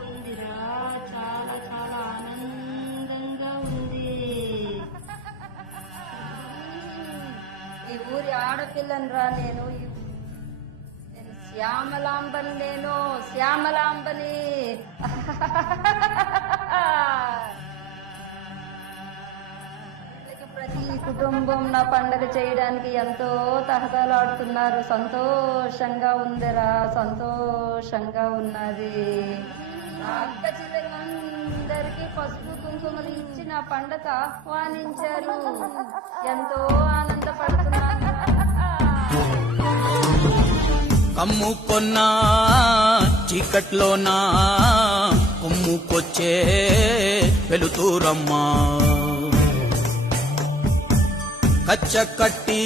ఉందిరా, చాలా చాలా ఆనందంగా ఉంది. ఈ ఊరి ఆడపిల్లనరా నేను. శ్యామలాంబని, నేను శ్యామలాంబని. ప్రతి కుటుంబం నా పండగ చేయడానికి ఎంతో తహతలాడుతున్నారు. సంతోషంగా ఉందిరా, సంతోషంగా ఉన్నది. నా అక్క చెల్లెలందరికీ పసుపు కుంకుమలు ఇచ్చి నా పండగ ఆహ్వానించారు. ఎంతో ఆనందపడుతున్నాను. కమ్ముకొన్నా చీకట్లోనా కొమ్ముకొచ్చే వెలుతురమ్మా కచ్చ కట్టి